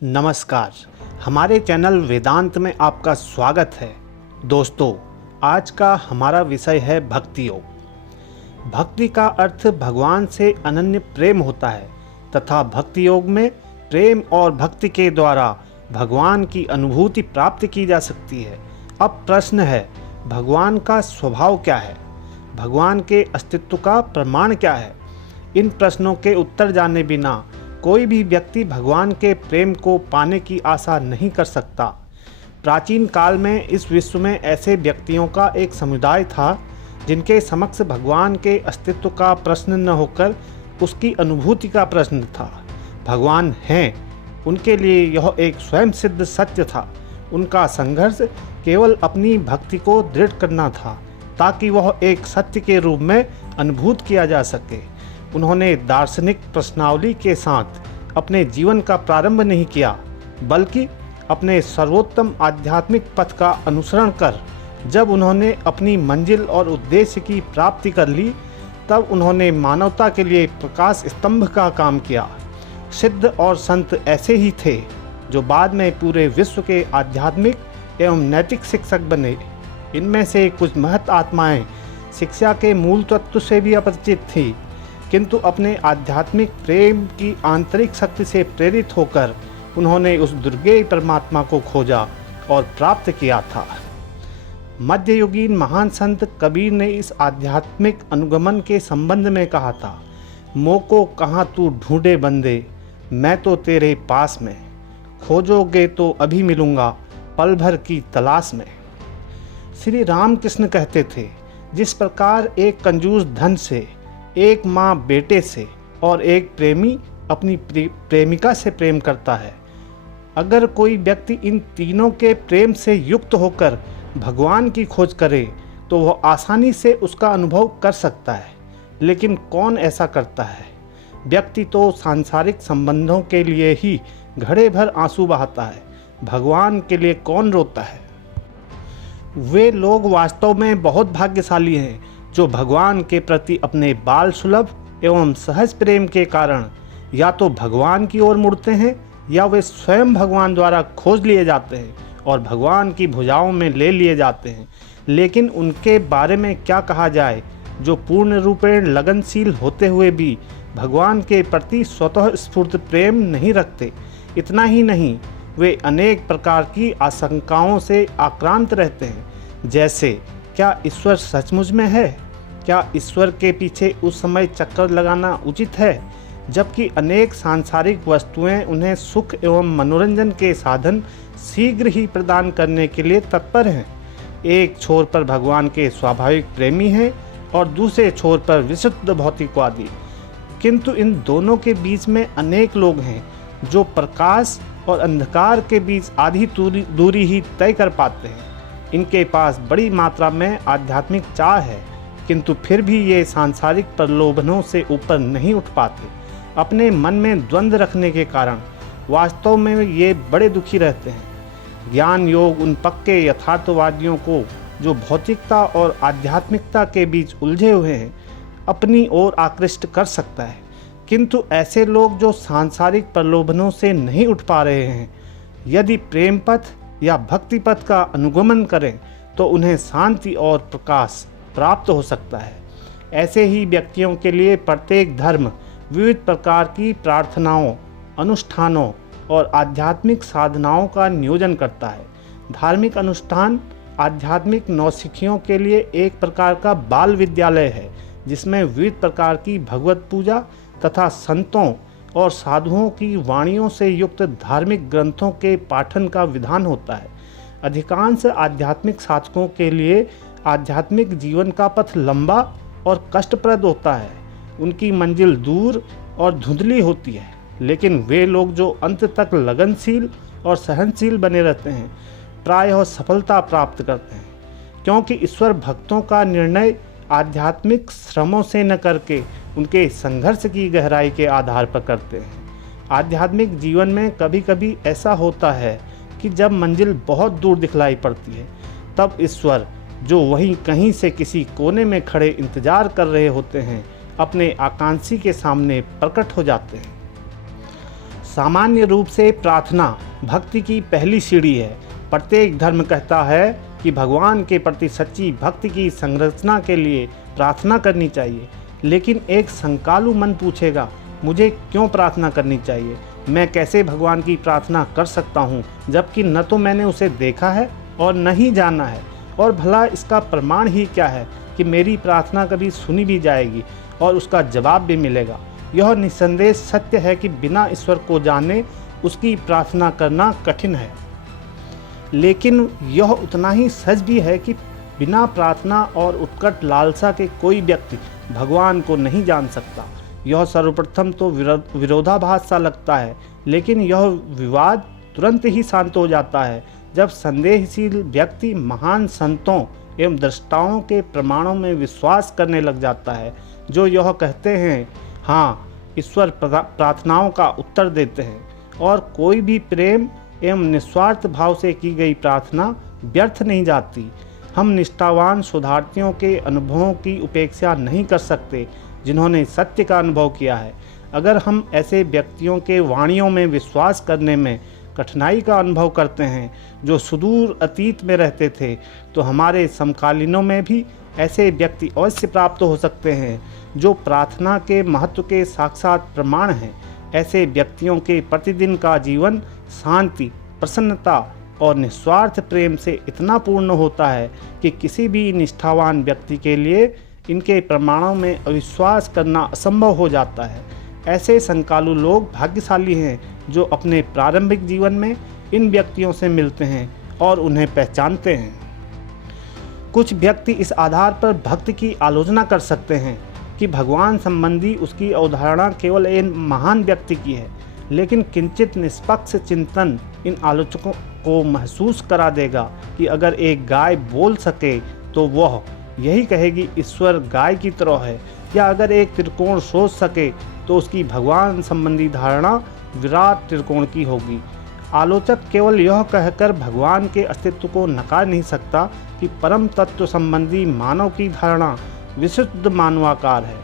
नमस्कार। हमारे चैनल वेदांत में आपका स्वागत है। दोस्तों, आज का हमारा विषय है भक्ति योग। भक्ति का अर्थ भगवान से अनन्य प्रेम होता है तथा भक्ति योग में प्रेम और भक्ति के द्वारा भगवान की अनुभूति प्राप्त की जा सकती है। अब प्रश्न है, भगवान का स्वभाव क्या है? भगवान के अस्तित्व का प्रमाण क्या है? इन प्रश्नों के उत्तर जाने बिना कोई भी व्यक्ति भगवान के प्रेम को पाने की आशा नहीं कर सकता। प्राचीन काल में इस विश्व में ऐसे व्यक्तियों का एक समुदाय था जिनके समक्ष भगवान के अस्तित्व का प्रश्न न होकर उसकी अनुभूति का प्रश्न था। भगवान हैं, उनके लिए यह एक स्वयं सिद्ध सत्य था। उनका संघर्ष केवल अपनी भक्ति को दृढ़ करना था ताकि वह एक सत्य के रूप में अनुभूत किया जा सके। उन्होंने दार्शनिक प्रश्नावली के साथ अपने जीवन का प्रारंभ नहीं किया, बल्कि अपने सर्वोत्तम आध्यात्मिक पथ का अनुसरण कर जब उन्होंने अपनी मंजिल और उद्देश्य की प्राप्ति कर ली, तब उन्होंने मानवता के लिए प्रकाश स्तंभ का काम किया। सिद्ध और संत ऐसे ही थे जो बाद में पूरे विश्व के आध्यात्मिक एवं नैतिक शिक्षक बने। इनमें से कुछ महत आत्माएं शिक्षा के मूल तत्व से भी अपरिचित थीं, किंतु अपने आध्यात्मिक प्रेम की आंतरिक शक्ति से प्रेरित होकर उन्होंने उस दुर्गेय परमात्मा को खोजा और प्राप्त किया था। मध्ययुगीन महान संत कबीर ने इस आध्यात्मिक अनुगमन के संबंध में कहा था, मोको कहाँ तू ढूंढे बंदे, मैं तो तेरे पास में, खोजोगे तो अभी मिलूंगा पल भर की तलाश में। श्री रामकृष्ण कहते थे, जिस प्रकार एक कंजूस धन से, एक माँ बेटे से और एक प्रेमी अपनी प्रेमिका से प्रेम करता है, अगर कोई व्यक्ति इन तीनों के प्रेम से युक्त होकर भगवान की खोज करे तो वह आसानी से उसका अनुभव कर सकता है। लेकिन कौन ऐसा करता है? व्यक्ति तो सांसारिक संबंधों के लिए ही घड़े भर आंसू बहाता है, भगवान के लिए कौन रोता है? वे लोग वास्तव में बहुत भाग्यशाली हैं जो भगवान के प्रति अपने बाल सुलभ एवं सहज प्रेम के कारण या तो भगवान की ओर मुड़ते हैं या वे स्वयं भगवान द्वारा खोज लिए जाते हैं और भगवान की भुजाओं में ले लिए जाते हैं। लेकिन उनके बारे में क्या कहा जाए जो पूर्ण रूपेण लगनशील होते हुए भी भगवान के प्रति स्वतः स्फूर्त प्रेम नहीं रखते। इतना ही नहीं, वे अनेक प्रकार की आशंकाओं से आक्रांत रहते हैं, जैसे क्या ईश्वर सचमुच में है? क्या ईश्वर के पीछे उस समय चक्कर लगाना उचित है? जबकि अनेक सांसारिक वस्तुएं उन्हें सुख एवं मनोरंजन के साधन शीघ्र ही प्रदान करने के लिए तत्पर हैं। एक छोर पर भगवान के स्वाभाविक प्रेमी हैं और दूसरे छोर पर विशुद्ध भौतिकवादी। किंतु इन दोनों के बीच में अनेक लोग हैं जो प्रकाश और अंधकार के बीच आधी दूरी ही तय कर पाते हैं। इनके पास बड़ी मात्रा में आध्यात्मिक चाह है, किंतु फिर भी ये सांसारिक प्रलोभनों से ऊपर नहीं उठ पाते। अपने मन में द्वंद्व रखने के कारण वास्तव में ये बड़े दुखी रहते हैं। ज्ञान योग उन पक्के यथार्थवादियों को जो भौतिकता और आध्यात्मिकता के बीच उलझे हुए हैं अपनी ओर आकृष्ट कर सकता है। किंतु ऐसे लोग जो सांसारिक प्रलोभनों से नहीं उठ पा रहे हैं, यदि प्रेम पथ या भक्ति पथ का अनुगमन करें तो उन्हें शांति और प्रकाश प्राप्त हो सकता है। ऐसे ही व्यक्तियों के लिए प्रत्येक धर्म विविध प्रकार की प्रार्थनाओं, अनुष्ठानों और आध्यात्मिक साधनाओं का नियोजन करता है। धार्मिक अनुष्ठान आध्यात्मिक नौसिखियों के लिए एक प्रकार का बाल विद्यालय है, जिसमें विविध प्रकार की भगवत पूजा तथा संतों और साधुओं की वाणियों से युक्त धार्मिक ग्रंथों के पाठन का विधान होता है। अधिकांश आध्यात्मिक साधकों के लिए आध्यात्मिक जीवन का पथ लंबा और कष्टप्रद होता है। उनकी मंजिल दूर और धुंधली होती है, लेकिन वे लोग जो अंत तक लगनशील और सहनशील बने रहते हैं प्रायः सफलता प्राप्त करते हैं, क्योंकि ईश्वर भक्तों का निर्णय आध्यात्मिक श्रमों से न करके उनके संघर्ष की गहराई के आधार पर करते हैं। आध्यात्मिक जीवन में कभी कभी ऐसा होता है कि जब मंजिल बहुत दूर दिखलाई पड़ती है, तब ईश्वर जो वहीं कहीं से किसी कोने में खड़े इंतजार कर रहे होते हैं, अपने आकांक्षी के सामने प्रकट हो जाते हैं। सामान्य रूप से प्रार्थना भक्ति की पहली सीढ़ी है। प्रत्येक धर्म कहता है कि भगवान के प्रति सच्ची भक्ति की संरचना के लिए प्रार्थना करनी चाहिए। लेकिन एक संकालू मन पूछेगा, मुझे क्यों प्रार्थना करनी चाहिए? मैं कैसे भगवान की प्रार्थना कर सकता हूँ, जबकि न तो मैंने उसे देखा है और न ही जाना है। और भला इसका प्रमाण ही क्या है कि मेरी प्रार्थना कभी सुनी भी जाएगी और उसका जवाब भी मिलेगा। यह निस्संदेह सत्य है कि बिना ईश्वर को जाने उसकी प्रार्थना करना कठिन है। लेकिन यह उतना ही सच भी है कि बिना प्रार्थना और उत्कट लालसा के कोई व्यक्ति भगवान को नहीं जान सकता। यह सर्वप्रथम तो विरोधाभास सा लगता है, लेकिन यह विवाद तुरंत ही शांत हो जाता है जब संदेहशील व्यक्ति महान संतों एवं दृष्टाओं के प्रमाणों में विश्वास करने लग जाता है, जो यह कहते हैं, हाँ, ईश्वर प्रार्थनाओं का उत्तर देते हैं और कोई भी प्रेम एवं निस्वार्थ भाव से की गई प्रार्थना व्यर्थ नहीं जाती। हम निष्ठावान शोधार्थियों के अनुभवों की उपेक्षा नहीं कर सकते जिन्होंने सत्य का अनुभव किया है। अगर हम ऐसे व्यक्तियों के वाणियों में विश्वास करने में कठिनाई का अनुभव करते हैं जो सुदूर अतीत में रहते थे, तो हमारे समकालीनों में भी ऐसे व्यक्ति अवश्य प्राप्त हो सकते हैं जो प्रार्थना के महत्व के साक्षात प्रमाण हैं। ऐसे व्यक्तियों के प्रतिदिन का जीवन शांति, प्रसन्नता और निस्वार्थ प्रेम से इतना पूर्ण होता है कि किसी भी निष्ठावान व्यक्ति के लिए इनके प्रमाणों में अविश्वास करना असंभव हो जाता है। ऐसे संकालु लोग भाग्यशाली हैं जो अपने प्रारंभिक जीवन में इन व्यक्तियों से मिलते हैं और उन्हें पहचानते हैं। कुछ व्यक्ति इस आधार पर भक्ति की आलोचना कर सकते हैं कि भगवान संबंधी उसकी अवधारणा केवल एक महान व्यक्ति की है, लेकिन किंचित निष्पक्ष चिंतन इन आलोचकों को महसूस करा देगा कि अगर एक गाय बोल सके तो वह यही कहेगी, ईश्वर गाय की तरह है, या अगर एक त्रिकोण सोच सके तो उसकी भगवान संबंधी धारणा विराट त्रिकोण की होगी। आलोचक केवल यह कहकर भगवान के अस्तित्व को नकार नहीं सकता कि परम तत्व संबंधी मानव की धारणा विशुद्ध मानवाकार है।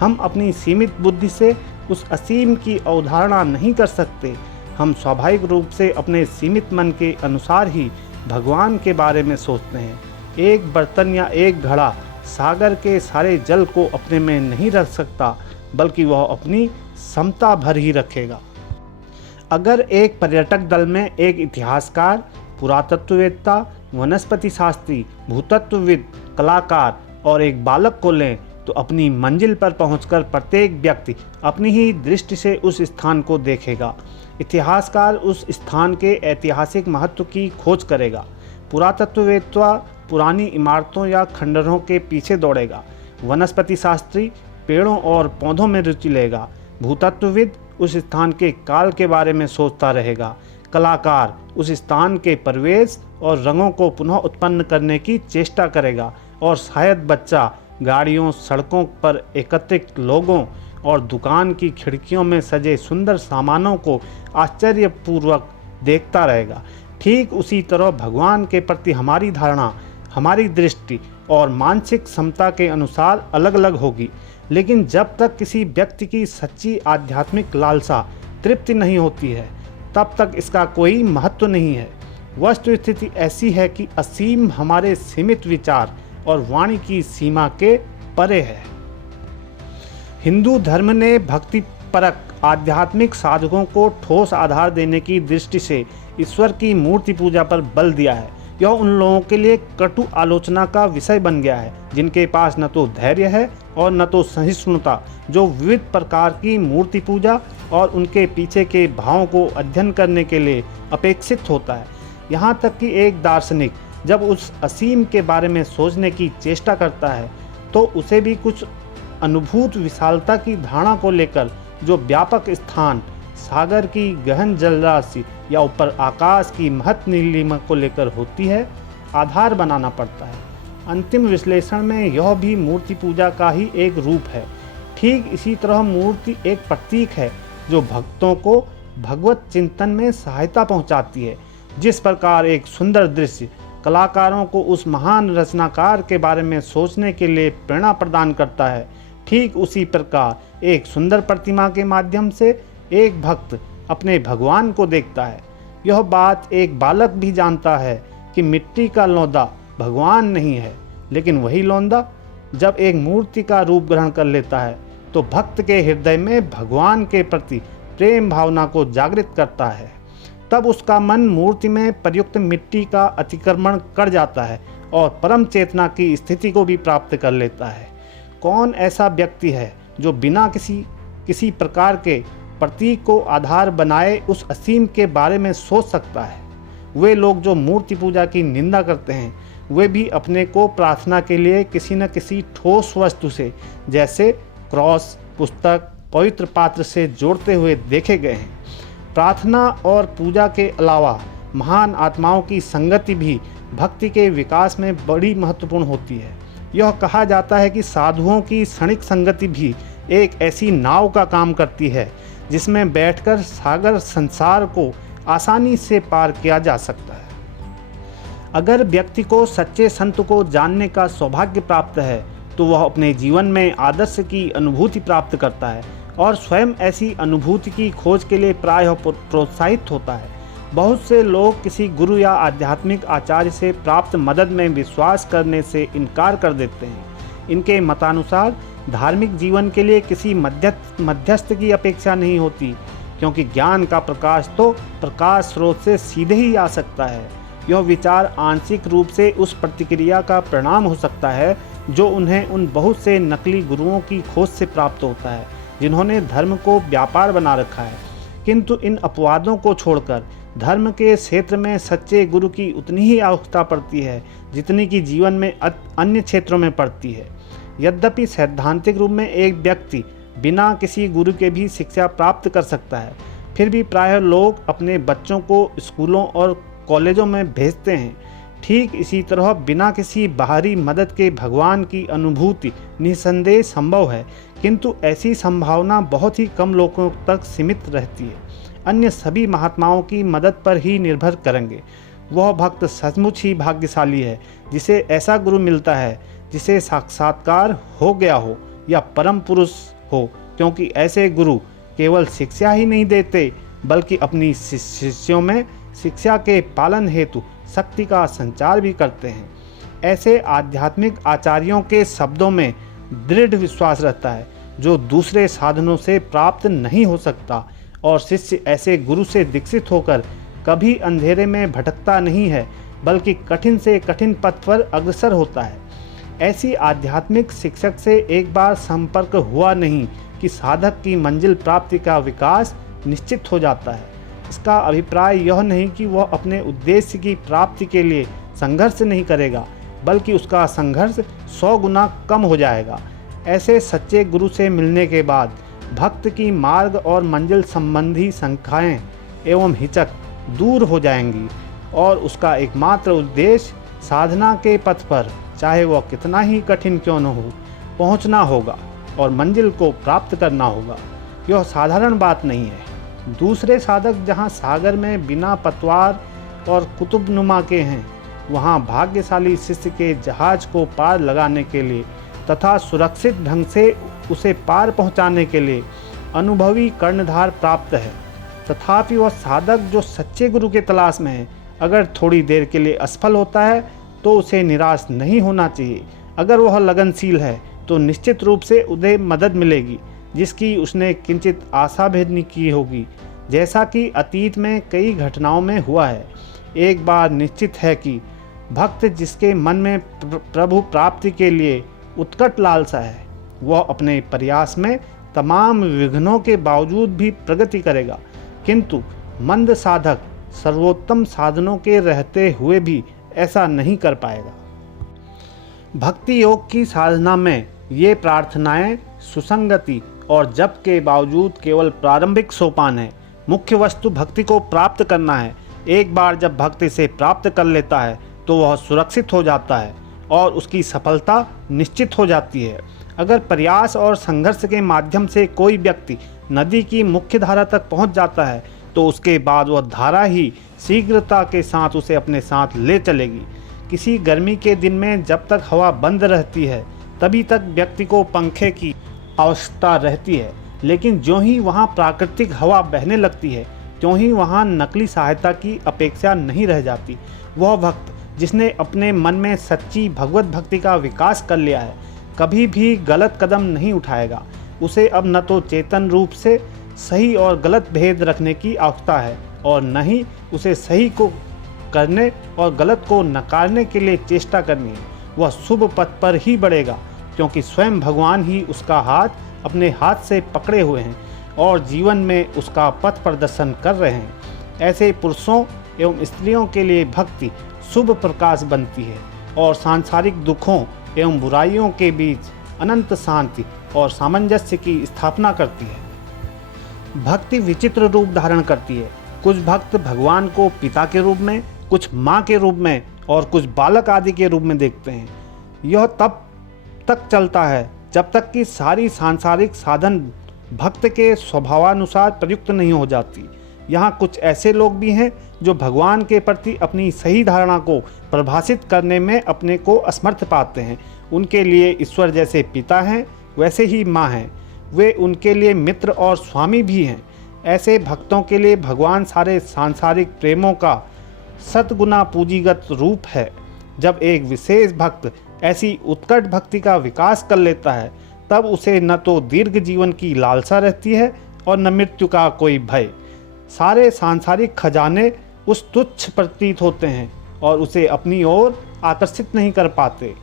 हम अपनी सीमित बुद्धि से उस असीम की अवधारणा नहीं कर सकते। हम स्वाभाविक रूप से अपने सीमित मन के अनुसार ही भगवान के बारे में सोचते हैं। एक बर्तन या एक घड़ा सागर के सारे जल को अपने में नहीं रख सकता, बल्कि वह अपनी क्षमता भर ही रखेगा। अगर एक पर्यटक दल में एक इतिहासकार, पुरातत्ववेत्ता, वनस्पति शास्त्री, भूतत्वविद, कलाकार और एक बालक को लें, तो अपनी मंजिल पर पहुंचकर प्रत्येक व्यक्ति अपनी ही दृष्टि से उस स्थान को देखेगा। इतिहासकार उस स्थान के ऐतिहासिक महत्व की खोज करेगा। पुरातत्ववेत्ता पुरानी इमारतों या खंडहरों के पीछे दौड़ेगा। वनस्पति शास्त्री पेड़ों और पौधों में रुचि लेगा। भूतत्वविद उस स्थान के काल के बारे में सोचता रहेगा। कलाकार उस स्थान के परिवेश और रंगों को पुनः उत्पन्न करने की चेष्टा करेगा। और शायद बच्चा गाड़ियों, सड़कों पर एकत्रित लोगों और दुकान की खिड़कियों में सजे सुंदर सामानों को आश्चर्यपूर्वक देखता रहेगा। ठीक उसी तरह भगवान के प्रति हमारी धारणा, हमारी दृष्टि और मानसिक क्षमता के अनुसार अलग अलग होगी, लेकिन जब तक किसी व्यक्ति की सच्ची आध्यात्मिक लालसा तृप्ति नहीं होती है, तब तक इसका कोई महत्व नहीं है। वस्तुस्थिति ऐसी है कि असीम हमारे सीमित विचार और वाणी की सीमा के परे है। हिंदू धर्म ने भक्तिपरक आध्यात्मिक साधकों को ठोस आधार देने की दृष्टि से ईश्वर की मूर्ति पूजा पर बल दिया है। यह उन लोगों के लिए कटु आलोचना का विषय बन गया है जिनके पास न तो धैर्य है और न तो सहिष्णुता, जो विविध प्रकार की मूर्ति पूजा और उनके पीछे के भावों को अध्ययन करने के लिए अपेक्षित होता है। यहाँ तक कि एक दार्शनिक जब उस असीम के बारे में सोचने की चेष्टा करता है, तो उसे भी कुछ अनुभूत विशालता की धारणा को लेकर, जो व्यापक स्थान, सागर की गहन जलराशि या ऊपर आकाश की महत नीलिमा को लेकर होती है, आधार बनाना पड़ता है। अंतिम विश्लेषण में यह भी मूर्ति पूजा का ही एक रूप है। ठीक इसी तरह मूर्ति एक प्रतीक है जो भक्तों को भगवत चिंतन में सहायता पहुंचाती है। जिस प्रकार एक सुंदर दृश्य कलाकारों को उस महान रचनाकार के बारे में सोचने के लिए प्रेरणा प्रदान करता है, ठीक उसी प्रकार एक सुंदर प्रतिमा के माध्यम से एक भक्त अपने भगवान को देखता है। यह बात एक बालक भी जानता है कि मिट्टी का लौंदा भगवान नहीं है, लेकिन वही लौंदा जब एक मूर्ति का रूप ग्रहण कर लेता है तो भक्त के हृदय में भगवान के प्रति प्रेम भावना को जागृत करता है। तब उसका मन मूर्ति में प्रयुक्त मिट्टी का अतिक्रमण कर जाता है और परम चेतना की स्थिति को भी प्राप्त कर लेता है। कौन ऐसा व्यक्ति है जो बिना किसी प्रकार के प्रतीक को आधार बनाए उस असीम के बारे में सोच सकता है? वे लोग जो मूर्ति पूजा की निंदा करते हैं, वे भी अपने को प्रार्थना के लिए किसी न किसी ठोस वस्तु से, जैसे क्रॉस, पुस्तक, पवित्र पात्र से जोड़ते हुए देखे गए हैं। प्रार्थना और पूजा के अलावा महान आत्माओं की संगति भी भक्ति के विकास में बड़ी महत्वपूर्ण होती है। यह कहा जाता है कि साधुओं की क्षणिक संगति भी एक ऐसी नाव का काम करती है जिसमें बैठकर सागर संसार को आसानी से पार किया जा सकता है। अगर व्यक्ति को सच्चे संत को जानने का सौभाग्य प्राप्त है तो वह अपने जीवन में आदर्श की अनुभूति प्राप्त करता है और स्वयं ऐसी अनुभूति की खोज के लिए प्रायः प्रोत्साहित होता है। बहुत से लोग किसी गुरु या आध्यात्मिक आचार्य से प्राप्त मदद में विश्वास करने से इनकार कर देते हैं। इनके मतानुसार धार्मिक जीवन के लिए किसी मध्यस्थ की अपेक्षा नहीं होती, क्योंकि ज्ञान का प्रकाश तो प्रकाश स्रोत से सीधे ही आ सकता है। यह विचार आंशिक रूप से उस प्रतिक्रिया का परिणाम हो सकता है जो उन्हें उन बहुत से नकली गुरुओं की खोज से प्राप्त होता है जिन्होंने धर्म को व्यापार बना रखा है। किंतु इन अपवादों को छोड़कर धर्म के क्षेत्र में सच्चे गुरु की उतनी ही आवश्यकता पड़ती है जितनी कि जीवन में अन्य क्षेत्रों में पड़ती है। यद्यपि सैद्धांतिक रूप में एक व्यक्ति बिना किसी गुरु के भी शिक्षा प्राप्त कर सकता है, फिर भी प्रायः लोग अपने बच्चों को स्कूलों और कॉलेजों में भेजते हैं। ठीक इसी तरह बिना किसी बाहरी मदद के भगवान की अनुभूति निस्संदेह संभव है, किंतु ऐसी संभावना बहुत ही कम लोगों तक सीमित रहती है। अन्य सभी महात्माओं की मदद पर ही निर्भर करेंगे। वह भक्त सचमुच ही भाग्यशाली है जिसे ऐसा गुरु मिलता है जिसे साक्षात्कार हो गया हो या परम पुरुष हो, क्योंकि ऐसे गुरु केवल शिक्षा ही नहीं देते बल्कि अपनी शिष्यों में शिक्षा के पालन हेतु शक्ति का संचार भी करते हैं। ऐसे आध्यात्मिक आचार्यों के शब्दों में दृढ़ विश्वास रहता है जो दूसरे साधनों से प्राप्त नहीं हो सकता, और शिष्य ऐसे गुरु से दीक्षित होकर कभी अंधेरे में भटकता नहीं है बल्कि कठिन से कठिन पथ पर अग्रसर होता है। ऐसी आध्यात्मिक शिक्षक से एक बार संपर्क हुआ नहीं कि साधक की मंजिल प्राप्ति का विकास निश्चित हो जाता है। इसका अभिप्राय यह नहीं कि वह अपने उद्देश्य की प्राप्ति के लिए संघर्ष नहीं करेगा, बल्कि उसका संघर्ष 100 गुना कम हो जाएगा। ऐसे सच्चे गुरु से मिलने के बाद भक्त की मार्ग और मंजिल संबंधी शंकाएं एवं हिचक दूर हो जाएंगी और उसका एकमात्र उद्देश्य साधना के पथ पर, चाहे वह कितना ही कठिन क्यों न हो, पहुंचना होगा और मंजिल को प्राप्त करना होगा। यह साधारण बात नहीं है। दूसरे साधक जहां सागर में बिना पतवार और कुतुबनुमा के हैं, वहां भाग्यशाली शिष्य के जहाज को पार लगाने के लिए तथा सुरक्षित ढंग से उसे पार पहुंचाने के लिए अनुभवी कर्णधार प्राप्त है। तथापि वह साधक जो सच्चे गुरु के तलाश में है, अगर थोड़ी देर के लिए असफल होता है तो उसे निराश नहीं होना चाहिए। अगर वह लगनशील है तो निश्चित रूप से उसे मदद मिलेगी जिसकी उसने किंचित आशा भी नहीं की होगी, जैसा कि अतीत में कई घटनाओं में हुआ है। एक बार निश्चित है कि भक्त जिसके मन में प्रभु प्राप्ति के लिए उत्कट लालसा है, वह अपने प्रयास में तमाम विघ्नों के बावजूद भी प्रगति करेगा, किंतु मंद साधक सर्वोत्तम साधनों के रहते हुए भी ऐसा नहीं कर पाएगा। भक्ति योग की साधना में ये प्रार्थनाएं सुसंगति और जप के बावजूद केवल प्रारंभिक सोपान है। मुख्य वस्तु भक्ति को प्राप्त करना है। एक बार जब भक्ति से प्राप्त कर लेता है तो वह सुरक्षित हो जाता है और उसकी सफलता निश्चित हो जाती है। अगर प्रयास और संघर्ष के माध्यम से कोई व्यक्ति नदी की मुख्य धारा तक पहुंच जाता है तो उसके बाद वह धारा ही शीघ्रता के साथ उसे अपने साथ ले चलेगी। किसी गर्मी के दिन में जब तक हवा बंद रहती है तभी तक व्यक्ति को पंखे की आवश्यकता रहती है, लेकिन जो ही वहाँ प्राकृतिक हवा बहने लगती है त्यों ही वहाँ नकली सहायता की अपेक्षा नहीं रह जाती। वह भक्त जिसने अपने मन में सच्ची भगवत भक्ति का विकास कर लिया है, कभी भी गलत कदम नहीं उठाएगा। उसे अब न तो चेतन रूप से सही और गलत भेद रखने की आवश्यकता है और न ही उसे सही को करने और गलत को नकारने के लिए चेष्टा करनी है। वह शुभ पथ पर ही बढ़ेगा, क्योंकि स्वयं भगवान ही उसका हाथ अपने हाथ से पकड़े हुए हैं और जीवन में उसका पथ प्रदर्शन कर रहे हैं। ऐसे पुरुषों एवं स्त्रियों के लिए भक्ति शुभ प्रकाश बनती है और सांसारिक दुखों एवं बुराइयों के बीच अनंत शांति और सामंजस्य की स्थापना करती है। भक्ति विचित्र रूप धारण करती है। कुछ भक्त भगवान को पिता के रूप में, कुछ माँ के रूप में और कुछ बालक आदि के रूप में देखते हैं। यह तब तक चलता है जब तक कि सारी सांसारिक साधन भक्त के स्वभावानुसार प्रयुक्त नहीं हो जाती। यहाँ कुछ ऐसे लोग भी हैं जो भगवान के प्रति अपनी सही धारणा को परिभाषित करने में अपने को असमर्थ पाते हैं। उनके लिए ईश्वर जैसे पिता हैं वैसे ही माँ हैं। वे उनके लिए मित्र और स्वामी भी हैं। ऐसे भक्तों के लिए भगवान सारे सांसारिक प्रेमों का सतगुना पूंजीगत रूप है। जब एक विशेष भक्त ऐसी उत्कट भक्ति का विकास कर लेता है, तब उसे न तो दीर्घ जीवन की लालसा रहती है और न मृत्यु का कोई भय। सारे सांसारिक खजाने उस तुच्छ प्रतीत होते हैं और उसे अपनी ओर आकर्षित नहीं कर पाते।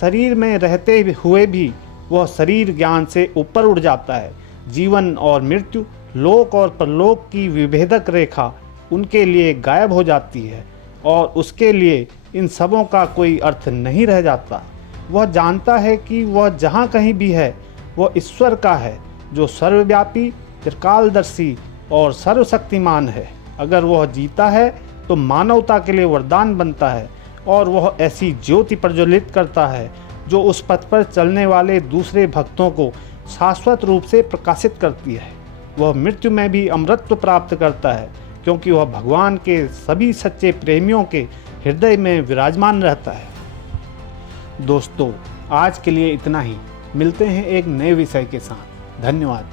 शरीर में रहते हुए भी वह शरीर ज्ञान से ऊपर उड़ जाता है। जीवन और मृत्यु, लोक और परलोक की विभेदक रेखा उनके लिए गायब हो जाती है और उसके लिए इन सबों का कोई अर्थ नहीं रह जाता। वह जानता है कि वह जहाँ कहीं भी है वह ईश्वर का है, जो सर्वव्यापी, त्रिकालदर्शी और सर्वशक्तिमान है। अगर वह जीता है तो मानवता के लिए वरदान बनता है और वह ऐसी ज्योति प्रज्वलित करता है जो उस पथ पर चलने वाले दूसरे भक्तों को शाश्वत रूप से प्रकाशित करती है। वह मृत्यु में भी अमरत्व प्राप्त करता है, क्योंकि वह भगवान के सभी सच्चे प्रेमियों के हृदय में विराजमान रहता है। दोस्तों, आज के लिए इतना ही। मिलते हैं एक नए विषय के साथ। धन्यवाद।